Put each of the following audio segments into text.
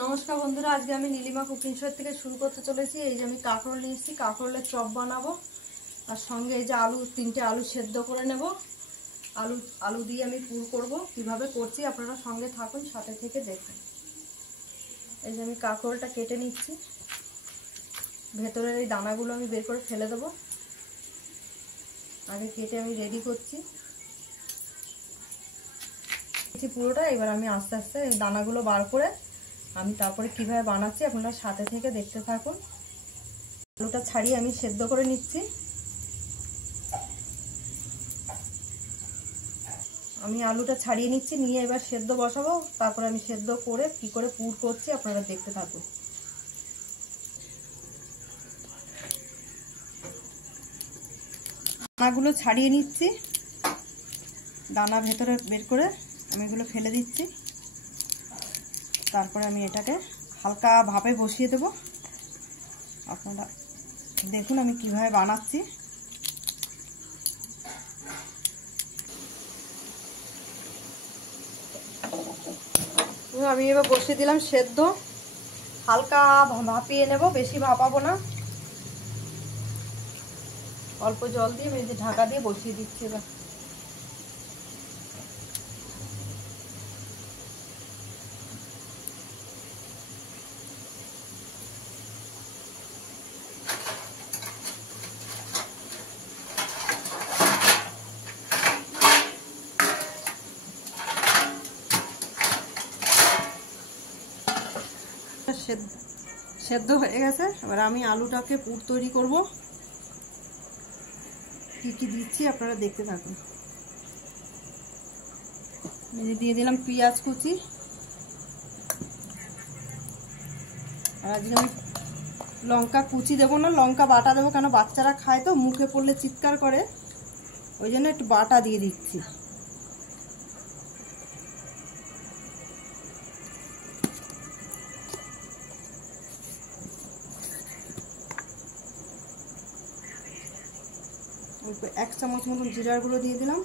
নমস্কার বন্ধুরা, আজকে আমি নীলিমা কুকিং শো থেকে শুরু করতে চলেছি। এই যে আমি কাঁকরোল নিয়েছি, কাঁকরোলের চপ বানাবো। আর সঙ্গে এই যে তিনটে আলু সেদ্ধ করে নেব। আলু দিয়ে আমি পুর করব। কিভাবে করছি আপনারা সঙ্গে থাকুন, সাথে থেকে দেখুন। এই যে আমি কাঁকরোলটা কেটে নিচ্ছি। ভেতরের এই দানাগুলো আমি বের করে ফেলে দেবো। আগে কেটে আমি রেডি করছি পুরোটা। এবার আমি আস্তে আস্তে এই দানাগুলো বার করে আমি তারপরে কিভাবে বানাচ্ছি আপনারা সাথে থেকে দেখতে থাকুন। আলুটা ছাড়িয়ে আমি সেদ্ধ করে নিচ্ছি। আমি আলুটা ছাড়িয়ে নিচ্ছি, নিয়ে এবার সেদ্ধ বসাবো। তারপরে আমি সেদ্ধ করে কি করে পুর করছি আপনারা দেখতে থাকুন। দানাগুলো ছাড়িয়ে নিচ্ছি, দানা ভেতরে বের করে আমি এগুলো ফেলে দিচ্ছি। তারপরে আমি এটাকে হালকা ভাপে বসিয়ে দেব। আপনারা দেখুন আমি কিভাবে বানাচ্ছি। আমি এবার বসিয়ে দিলাম সেদ্ধ। হালকা ভাপিয়ে নেব, বেশি ভাপাবো না। অল্প জল দিয়ে আমি ঢাকা দিয়ে বসিয়ে দিচ্ছি। এবার সেদ্ধ হয়ে গেছে। এবার আমি আলুটাকে পুর তৈরি করব। কি কি দিচ্ছি আপনারা দেখতে থাকুন। দিয়ে দিলাম পেঁয়াজ কুচি। আর আজকে আমি লঙ্কা কুচি দেবো না, লঙ্কা বাটা দেবো। কেন বাচ্চারা খায় তো, মুখে পড়লে চিৎকার করে, ওই জন্য একটু বাটা দিয়ে দিচ্ছি। এক চামচ মতন জিরার গুঁড়ো দিয়ে দিলাম।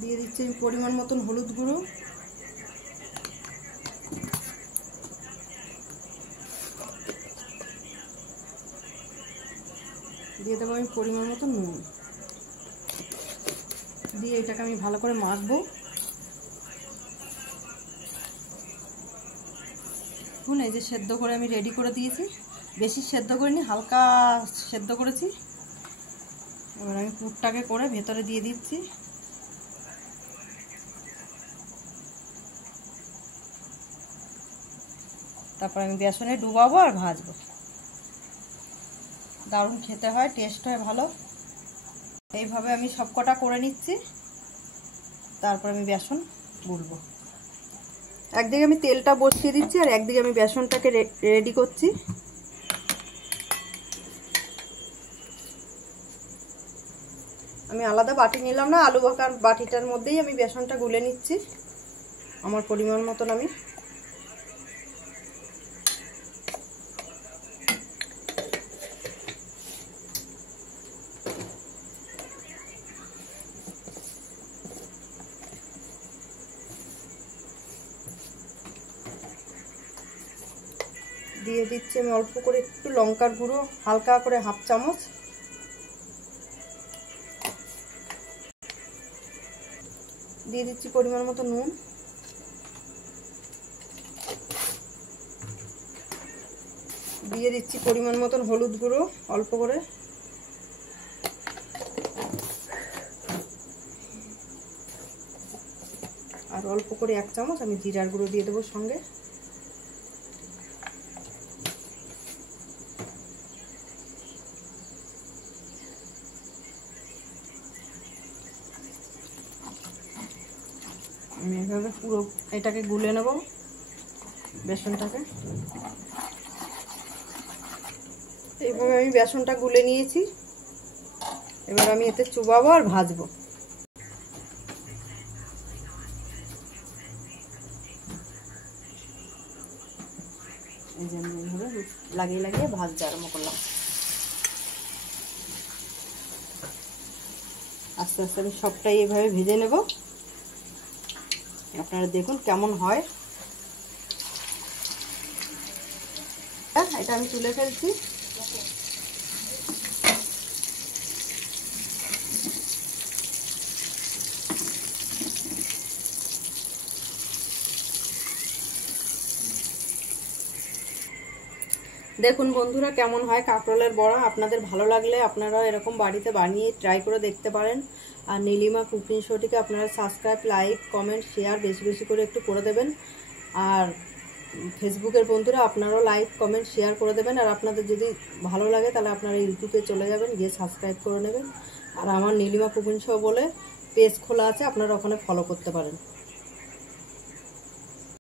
দিয়ে দিচ্ছি পরিমাণ মতন হলুদ গুঁড়ো। দিয়ে দেবো আমি পরিমাণ মতন নুন। দিয়ে এটাকে আমি ভালো করে মাখবো। দেখুন এই যে সেদ্ধ করে আমি রেডি করে দিয়েছি। বেশি সেদ্ধ করিনি, হালকা সেদ্ধ করেছি। এবার আমি পুরটাকে করে ভেতরে দিয়ে দিচ্ছি। তারপর আমি বেসনে ডুবাবো আর ভাজবো। দারুণ খেতে হয়, টেস্ট হয় ভালো। এইভাবে আমি সবকটা করে নিচ্ছি। তারপর আমি বেসন গুলবো। একদিকে আমি তেলটা বসিয়ে দিচ্ছি আর একদিকে আমি বেসনটাকে রেডি করছি। আমি আলাদা বাটি নিলাম না, আলু বাটার বাটিটার মধ্যেই আমি বেসনটা গুলে নিচ্ছি আমার পরিমাণ মতন। আমি দিয়ে দিচ্ছি আমি অল্প করে একটু লঙ্কার গুঁড়ো, হালকা করে হাফ চামচ। দিয়ে দিচ্ছি পরিমাণ মতো নুন। দিয়ে দিচ্ছি পরিমাণ মতন হলুদ গুঁড়ো অল্প করে। আর অল্প করে এক চামচ আমি জিরার গুঁড়ো দিয়ে দেবো সঙ্গে। আমি এভাবে পুরো এটাকে গুলে নেব, বেসনটাকে। এইভাবে আমি বেসনটা গুলে নিয়েছি। এবার আমি এতে চুবাবো আর ভাজবো। এই যে আমি এইভাবে লাগিয়ে লাগিয়ে ভাজতে আরম্ভ করলাম। আস্তে আস্তে আমি সবটাই এভাবে ভেজে নেব। আপনারা দেখুন কেমন হয়। এটা আমি তুলে ফেলছি। দেখুন বন্ধুরা কেমন হয় কাঁকরোলের বড়া। আপনাদের ভালো লাগলে আপনারা এরকম বাড়িতে বানিয়ে ট্রাই করে দেখতে পারেন। আর নীলিমা কুকিং শোটিকে আপনারা সাবস্ক্রাইব, লাইক, কমেন্ট, শেয়ার বেশি বেশি করে একটু করে দেবেন। আর ফেসবুকের বন্ধুরা আপনারাও লাইক, কমেন্ট, শেয়ার করে দেবেন। আর আপনাদের যদি ভালো লাগে তাহলে আপনারা ইউটিউবে চলে যাবেন, গিয়ে সাবস্ক্রাইব করে নেবেন। আর আমার নীলিমা কুকিং শো বলে পেজ খোলা আছে, আপনারা ওখানে ফলো করতে পারেন।